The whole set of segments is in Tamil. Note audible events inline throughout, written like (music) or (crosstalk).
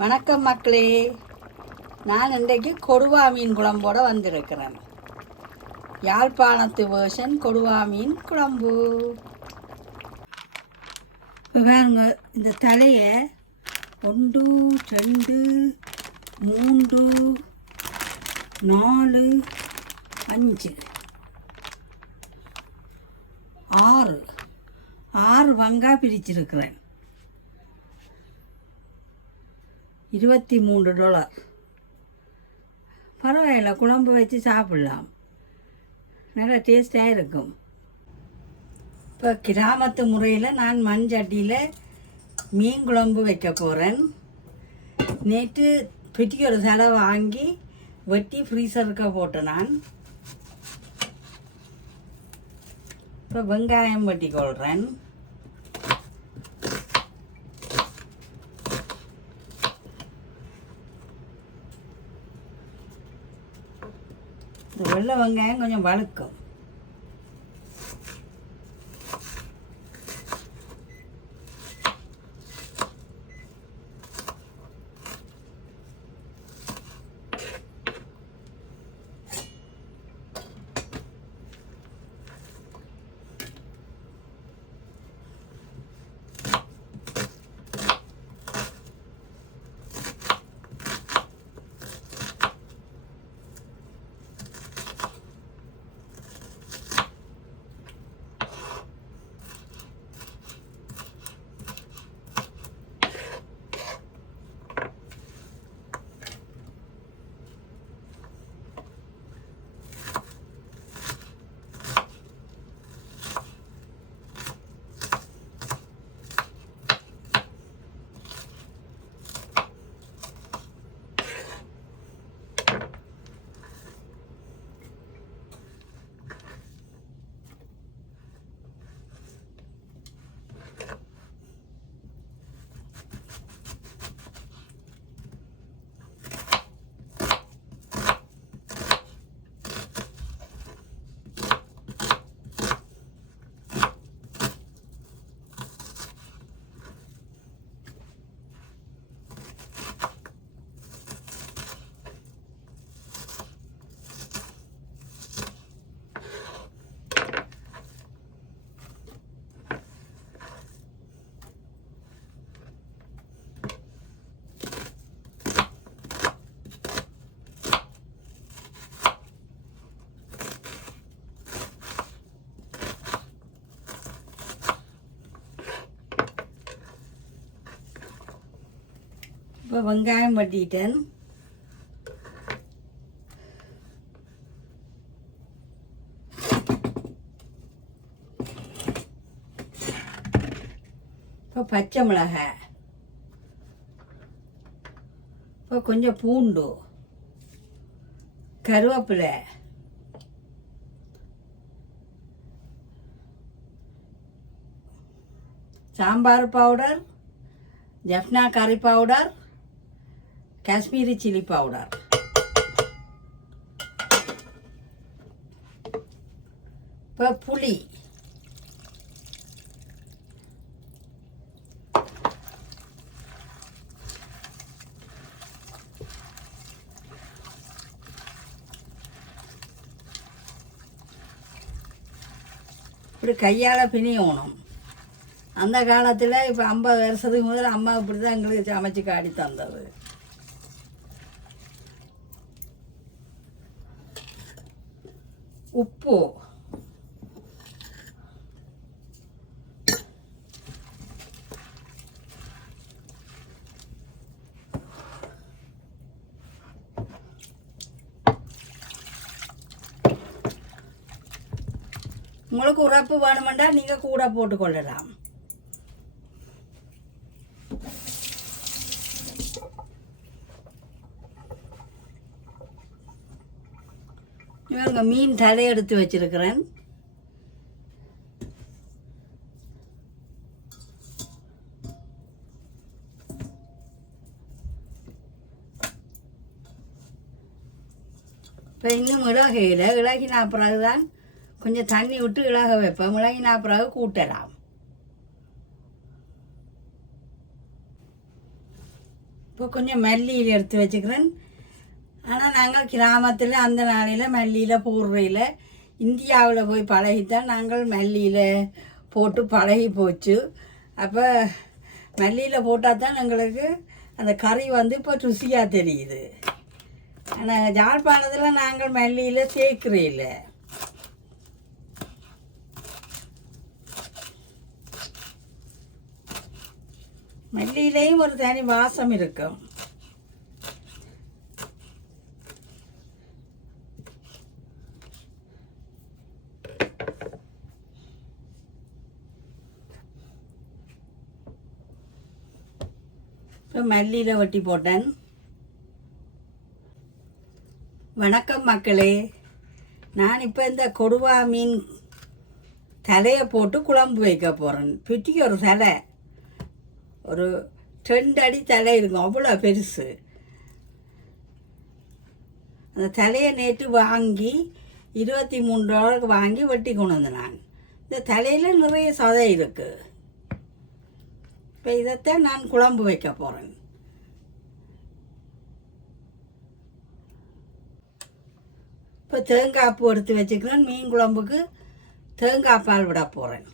வணக்கம் மக்களே. நான் இன்றைக்கு கொடுவா மீன் குழம்போட வந்திருக்கிறேன். யாழ்ப்பாணத்து வேர்ஷன் கொடுவா மீன் குழம்பு. இப்போ பாருங்க இந்த தலையை ஒன்று ரெண்டு மூன்று நாலு அஞ்சு ஆறு ஆறு வங்கா பிரிச்சிருக்கிறேன். இருபத்தி மூன்று டாலர் பரவாயில்ல குழம்பு வச்சு சாப்பிடலாம். நல்லா டேஸ்டாக இருக்கும். இப்போ கிராமத்து முறையில் நான் மண்சட்டியில் மீன் குழம்பு வைக்க போகிறேன் நேற்று பெட்டி ஒரு தலை வாங்கி வெட்டி ஃப்ரீசருக்கு போட்டேன் நான். இப்போ வெங்காயம் வெட்டி கொள்கிறேன் வெள்ளை வெங்காயம் கொஞ்சம் வழுக்கும். இப்போ வெங்காயம் வட்டிட்டேன். இப்போ பச்சை மிளகாய் இப்போ கொஞ்சம் பூண்டு. கருவேப்பிலை. சாம்பார் பவுடர். ஜஃப்னா கறி பவுடர். Kashmiri chilli powder. இப்போ புளி. இப்படி கையால் பிணியணும் அந்த காலத்தில் இப்போ ஐம்பது வருஷத்துக்கு முதல்ல அம்மா இப்படி தான் எங்களுக்கு சமைச்சு காடி தந்தது. உப்பு. உங்களுக்கு உரப்பு வேணுமெண்டா நீங்கள் கூட போட்டுக்கொள்ளலாம். இவங்க மீன் தலை எடுத்து வச்சிருக்கிறேன். இப்போ இன்னும் இலகையில் இலகினா பிறகுதான் கொஞ்சம் தண்ணி விட்டு இலக வைப்பேன் இலகினா பிறகு கூட்டலாம். இப்போ கொஞ்சம் மல்லியில் எடுத்து வச்சுக்கிறேன். ஆனால் நாங்கள் கிராமத்தில் அந்த நாளையில் மல்லியில் போடுறையில் இந்தியாவில் போய் பழகித்தான் நாங்கள் மல்லியில் போட்டு பழகி போச்சு. அப்போ மல்லியில் போட்டால் தான் எங்களுக்கு அந்த கறி வந்து இப்போ ருசியாக தெரியுது. ஆனால் ஜாழ்ப்பாணத்தில் நாங்கள் மல்லியில் சேர்க்கிறே இல்லை மல்லியிலையும் ஒரு தனி வாசம் இருக்கும். இப்போ மல்லியில் வெட்டி போட்டேன். வணக்கம் மக்களே. நான் இப்போ இந்த கொடுவா மீன் தலையை போட்டு குழம்பு வைக்க போகிறேன் பிட்டிக்கு ஒரு தலை. ஒரு ரெண்டு அடி தலை இருக்கும். அவ்வளோ பெருசு. அந்த தலையை நேற்று வாங்கி இருபத்தி மூணு டாலருக்கு வாங்கி வெட்டி கொண்டு வந்தேன் நான். இந்த தலையில் நிறைய சதை இருக்குது இப்போ இதைத்தான் நான் குழம்பு வைக்க போகிறேன் இப்போ தேங்காய் பூ எடுத்து வச்சுக்கிறேன் மீன் குழம்புக்கு தேங்காய் பால் விட போகிறேன்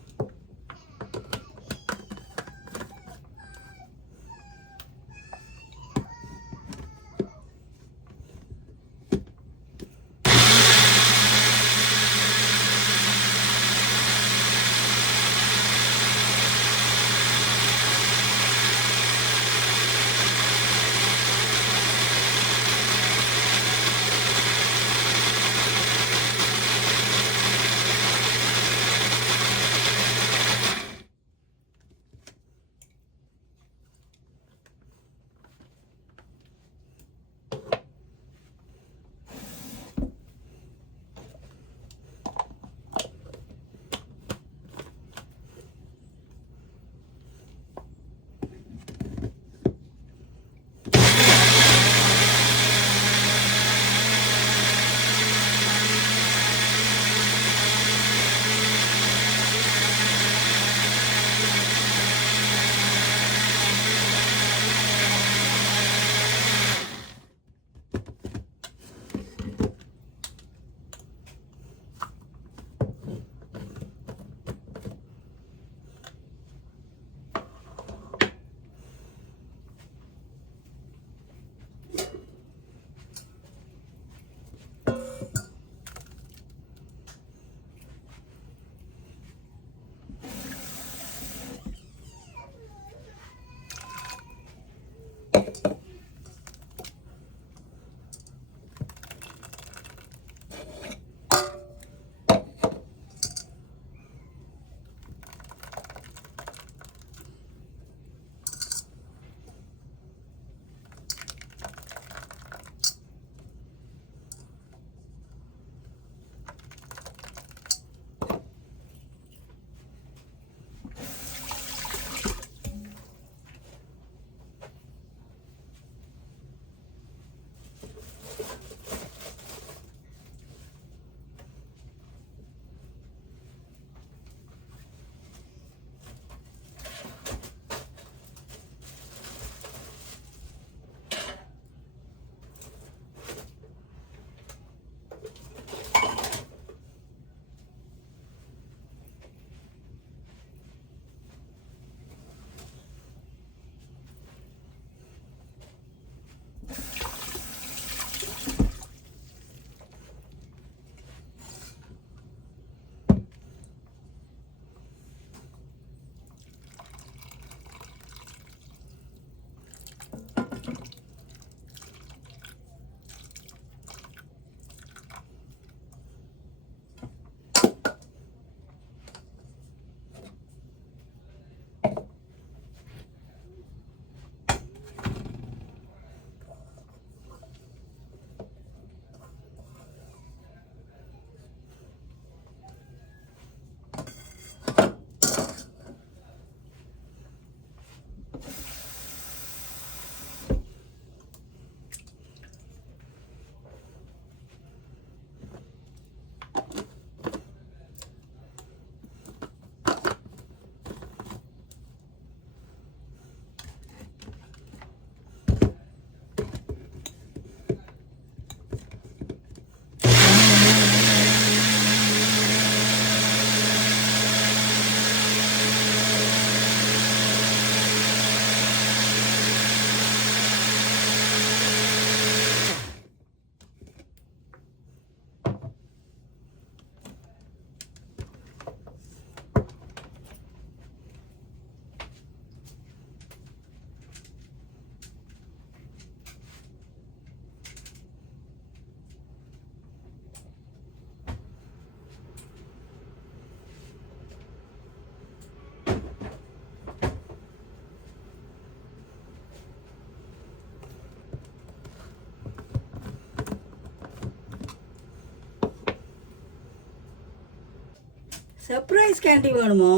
சர்ப்ரைஸ் கேண்டி வேணுமோ?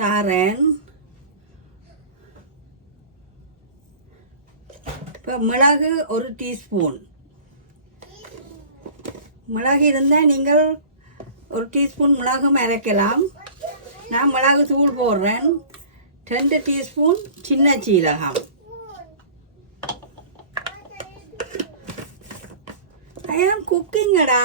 தாரேன். இப்போ மிளகு ஒரு டீஸ்பூன். மிளகு இருந்தால் நீங்கள் ஒரு டீஸ்பூன் மிளகும் அரைக்கலாம். நான் மிளகு தூள் போடுறேன். ரெண்டு டீஸ்பூன் சின்ன சீரகம். ஐ ஆம் குக்கிங்கடா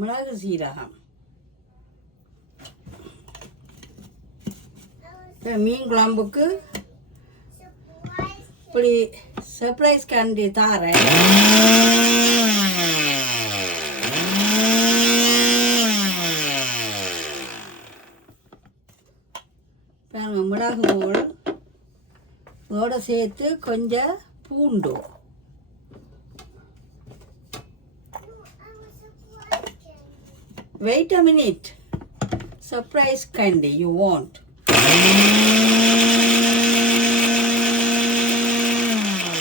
மிளகு சீரகம். மீன் குழம்புக்கு இப்படி சர்ப்ரைஸ் கண்டி தாரேன் பாருங்க மிளகு தூள் இதோட சேர்த்து கொஞ்சம் பூண்டு. Wait a minute. Surprise candy you want. What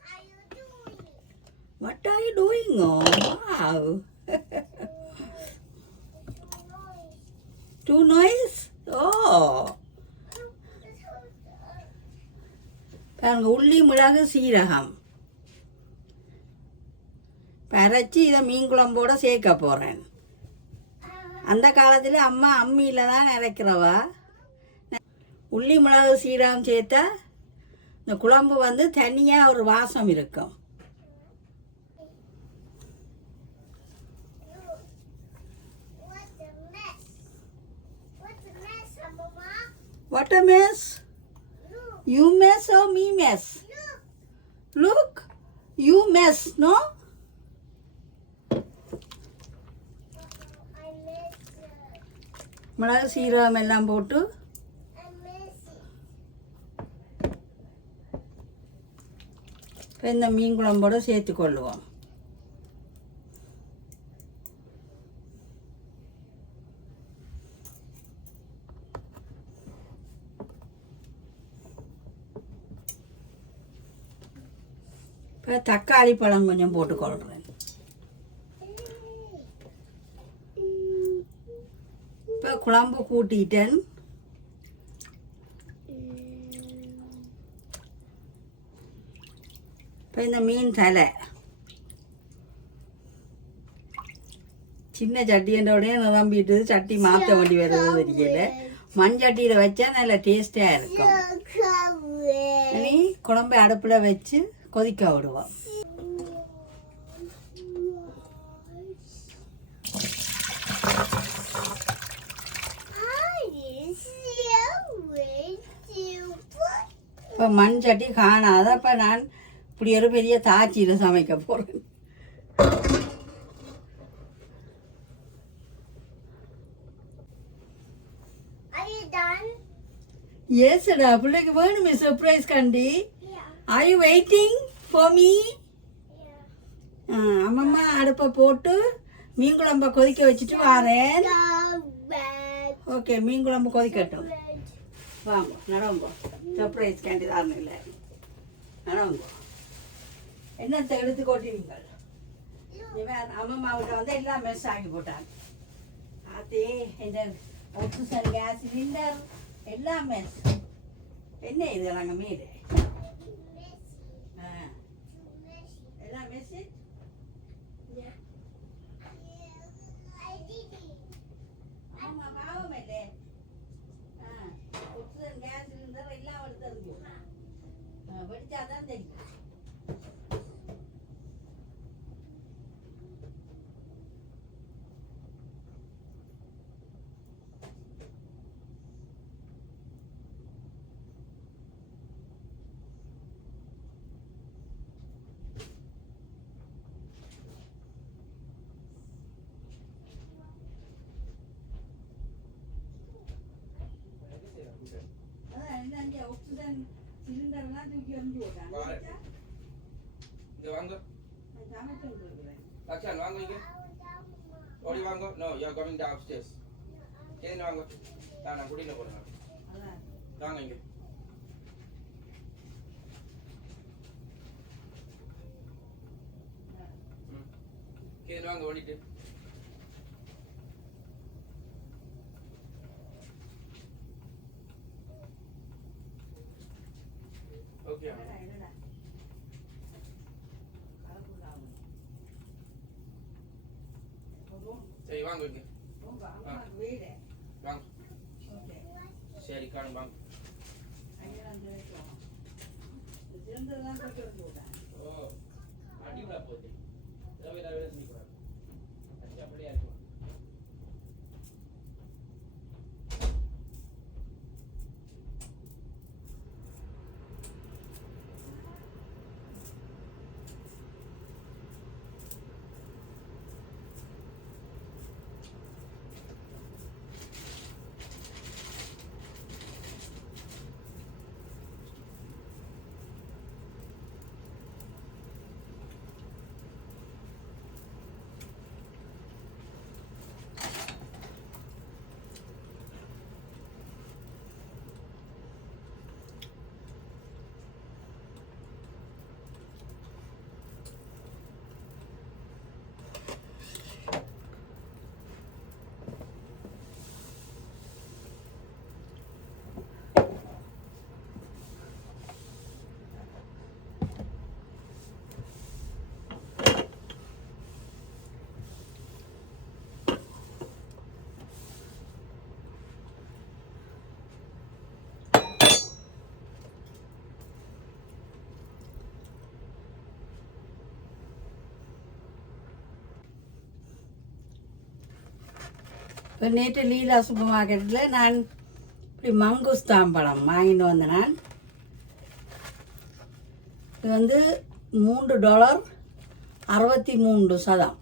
are you doing? What are you doing? Oh. (laughs) Too noise? Oh. பாருங்க உள்ளி மிளகு சீரகம். பறச்சி இதை மீன் குழம்போட சேர்க்க போகிறேன் அந்த காலத்தில் அம்மா அம்மியில் தான் அரைக்கிறவா உள்ளி மிளகு சீரகம் சேர்த்தா இந்த குழம்பு வந்து தனியாக ஒரு வாசம் இருக்கும். What a mess? You mess, or me mess? Look, you mess oh look. Look you mess மிளகு சீரகம் எல்லாம் போட்டு இப்போ இந்த மீன் குழம்போடு சேர்த்து கொள்ளுவோம் தக்காளி பழம் கொஞ்சம் போட்டுக்கொள்கிறேன் இப்போ குழம்பு கூட்டிட்டேன். இப்போ இந்த மீன் தலை. சின்ன சட்டியோடய நிரம்பிட்டு சட்டி மாற்ற வேண்டி வருது தெரியல. மண் சட்டியில் வச்சா நல்ல டேஸ்டாக இருக்கும். குழம்பு அடுப்பில் வச்சு கொதிக்க விடுவோம் இப்போ மண் சட்டி காணாத அப்போ நான் இப்படி ஒரு பெரிய தாச்சியில் சமைக்க போகிறேன்? ஏசடா பிள்ளைக்கு வேணுமே surprise candy. Are you waiting for me. அம்மம்மா அடுப்பை போட்டு மீன் குழம்ப கொதிக்க வச்சுட்டு வரேன். ஓகே மீன் குழம்பு கொதிக்கட்டும். வாங்க நடங்கோ சர்ப்ரைஸ் கேண்டி தான் இல்லை நடங்கோ என்னத்தை எடுத்து கொட்டுவீங்கள் இவன் அம்மம்மாவிட்ட வந்து எல்லாம் மெஸ் ஆகி போட்டான் ஆத்தே இந்த ஆக்சிஜன் கேஸ் சிலிண்டர் எல்லாம் மெஸ் என்ன இது நாங்கள் மீது ஆ எல்லாம் mess Yeah. I did it. அம்மா பாவம் இல்லை ஆ ஆக்சிஜன் கேஸ் சிலிண்டர் எல்லாம் எடுத்து வெடிச்சாதான் தெரியும் சிலிண்டர்லாம் தூக்கி வந்து பாரு. இங்க வாங்க லக்ஷன் வாங்க இங்க ஓடி வாங்க no you are coming downstairs Ketu வாங்க நான் குடியில போறேன் வாங்க இங்க. கேது வாங்க ஓடிட்டு இப்போ நேற்று லீலா சூப்பர் மார்க்கெட்டில் நான் இப்படி மங்குஸ்தான் பழம் வாங்கிட்டு வந்தேன் நான். இது வந்து மூன்று டாலர் அறுபத்தி மூன்று சதம்.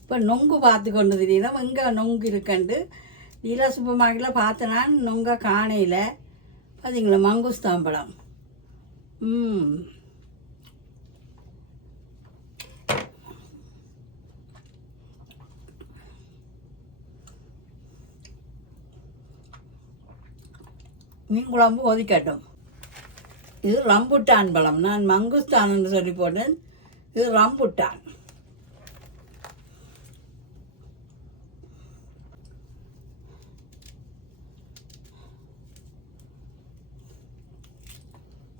இப்போ நொங்கு பார்த்து கொண்டு தெரியுதான் எங்கே நொங்கு இருக்கண்டு. லீலா சூப்பர் மார்க்கெட்டில் பார்த்தேன்னா உங்கள் காணையில். பார்த்தீங்களா மங்குஸ்தான் பழம் ம். மீன் குழம்பு ஒதுக்கட்டும். இது ரம்புட்டான் பழம். நான் மங்குஸ்தான் என்று சொல்லி போட்டேன். இது ரம்புட்டான்.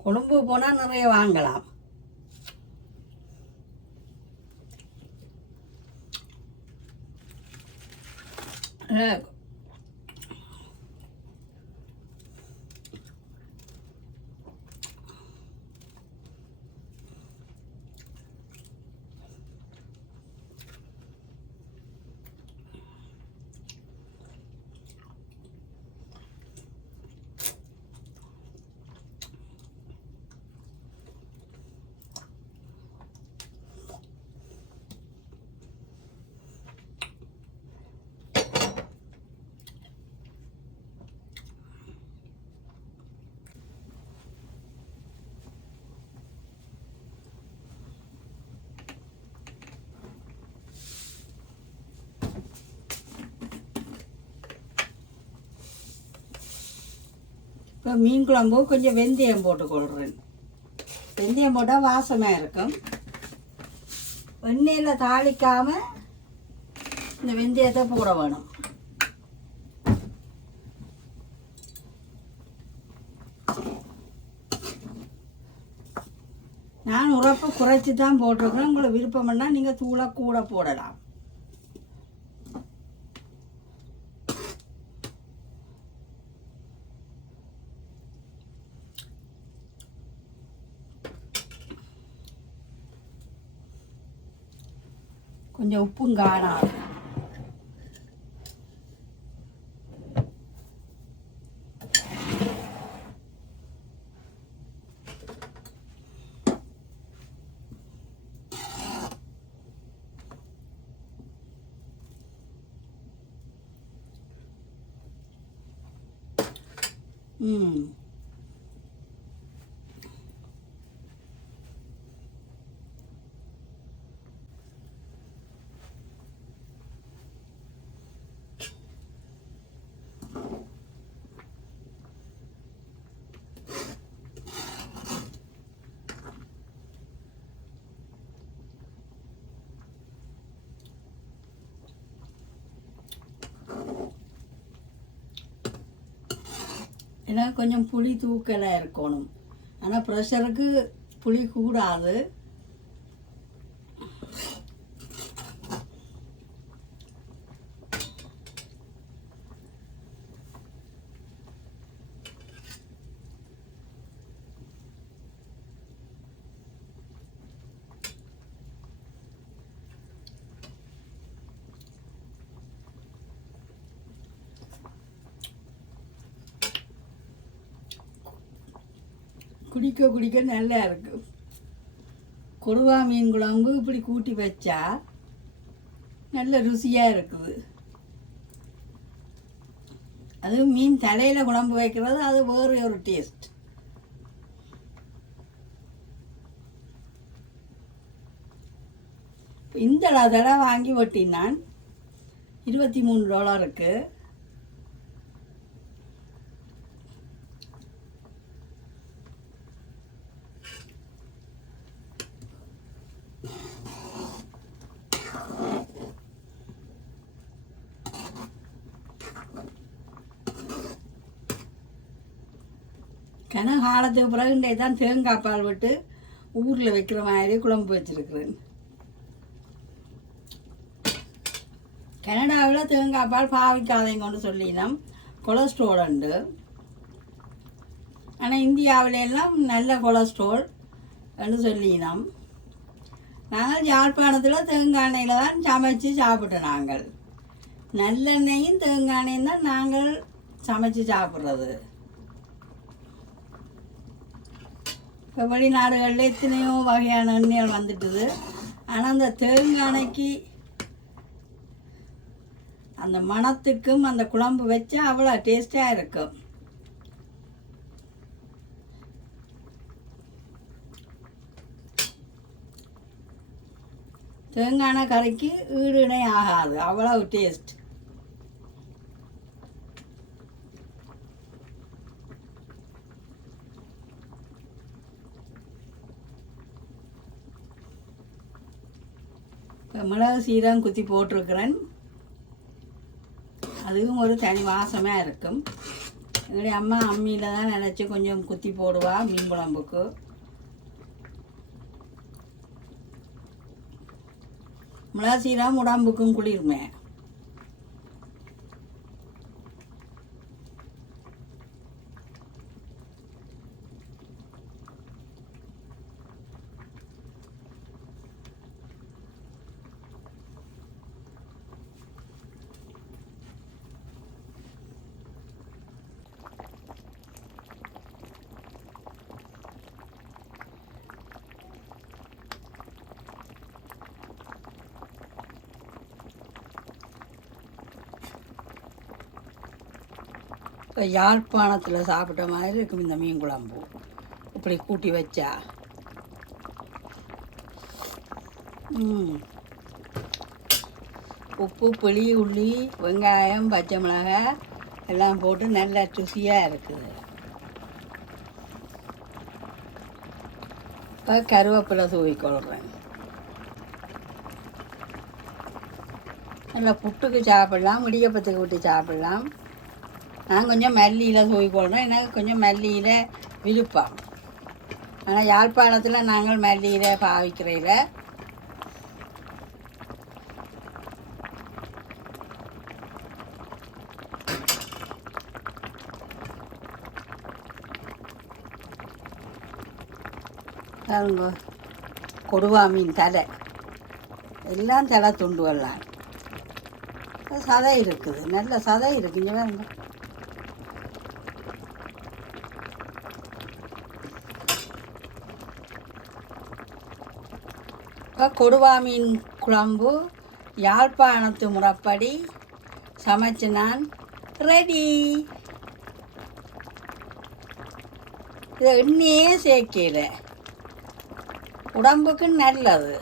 கொழும்பு போனால் நிறைய வாங்கலாம். இப்போ மீன் குழம்பு கொஞ்சம் வெந்தயம் போட்டு கொள்றேன் வெந்தயம் போட்டால் வாசமாக இருக்கும். எண்ணெயில் தாளிக்காமல் இந்த வெந்தயத்தை போட வேணும். நான் உரப்பை குறைச்சி தான் போட்டிருக்கேன் உங்களுக்கு விருப்பம்னா நீங்கள் தூளை கூட போடலாம். 人家不干了。嗯 ஏன்னா கொஞ்சம் புளி தூக்கலாக இருக்கணும். ஆனால் ப்ரெஷருக்கு புளி கூடாது. குடிக்க குடிக்க நல்லா இருக்கு. கொடுவா மீன் குழம்பு இப்படி கூட்டி வச்சா நல்ல ருசியாக இருக்குது. அது மீன் தலையில் குழம்பு வைக்கிறது அது வேறு ஒரு டேஸ்ட் இந்த தடவை வாங்கி ஒட்டினான் இருபத்தி மூணு டாலருக்கு கன காலத்துக்கு பிறகு இன்றைய தான் தேங்காய் பால் விட்டு ஊரில் வைக்கிற மாதிரி குழம்பு வச்சுருக்குறேன். கனடாவில் தேங்காய் பால் பாவிக்காதீங்கன்னு சொல்லினோம். கொலஸ்ட்ரால் உண்டு. ஆனால் இந்தியாவில எல்லாம் நல்ல கொலஸ்ட்ரால் என்று சொல்லினோம். நாங்கள் யாழ்ப்பாணத்தில் தேங்காய் எண்ணெயில் தான் சமைச்சு சாப்பிட்டோம் நாங்கள். நல்லெண்ணெயும் தேங்காய் எண்ணெயும் தான் நாங்கள் சமைச்சு சாப்பிட்றது. இப்போ வெளிநாடுகளில் எத்தனையோ வகையான எண்ணெய்கள் வந்துட்டுது. ஆனால் அந்த தேங்காய் அந்த மணத்துக்கும் அந்த குழம்பு வச்சா அவ்வளோ டேஸ்டாக இருக்கும். தேங்காய் கறிக்கு ஈடு இணை ஆகாது. அவ்வளவு டேஸ்ட் இப்போ மிளகு சீரகம் குத்தி போட்டிருக்கிறேன். அதுவும் ஒரு தனி வாசமாக இருக்கும். எங்களுடைய அம்மா அம்மியில் தான் நினச்சி கொஞ்சம் குத்தி போடுவா மீன் குழம்புக்கு. மிளகு சீரகம் உடம்புக்கும் குளிர்மே. இப்போ யாழ்ப்பாணத்தில் சாப்பிட்ட மாதிரி இருக்கும் இந்த மீன் குழம்பு. இப்படி கூட்டி வச்சா. உப்பு புளி உள்ளி வெங்காயம் பச்சை மிளகாய் எல்லாம் போட்டு நல்லா ருசியாக இருக்குது. இப்போ கருவேப்பிலை தூவி நல்லா புட்டுக்கு சாப்பிடலாம் இடியப்பத்துக்கு விட்டு சாப்பிடலாம். நான் கொஞ்சம் மல்லியில் தூவி கொள்கிறேன் எனக்கு கொஞ்சம் மல்லியில் விருப்பம் ஆனால் யாழ்ப்பாணத்தில் நாங்கள் மல்லியில் பாவிக்கிறையில. பாருங்க கொடுவா மீன் தலை. எல்லாம் தலை துண்டு வரலாம் சதை இருக்குது நல்ல சதை இருக்கு இங்கே பாருங்க. கொடுவா மீன் குழம்பு யாழ்ப்பாணத்து முறைப்படி சமைச்சு நான் ரெடி இது எண்ணெயே சேர்க்கல. உடம்புக்கு நல்லது.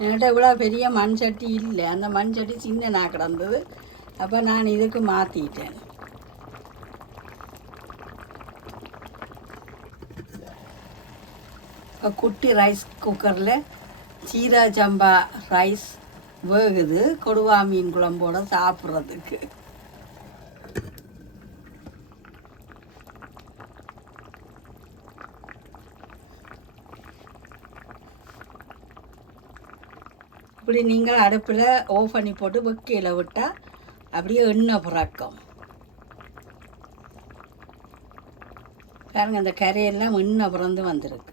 என்கிட்ட இவ்வளோ பெரிய மண் சட்டி இல்லை. அந்த மண் சட்டி சின்னனா கிடந்தது. அப்போ நான் இதுக்கு மாற்றிட்டேன் குட்டி ரைஸ் குக்கரில் சீரா சம்பா ரைஸ் வேகுது. கொடுவா மீன் குழம்போட சாப்பிட்றதுக்கு. இப்படி நீங்கள் அடுப்பில் ஓஃப் பண்ணி போட்டு வெக்கையில் விட்டால் அப்படியே எண்ணெய் பிறக்கும். பாருங்கள் அந்த கரையெல்லாம் எண்ணெய் பிறந்து வந்திருக்கு.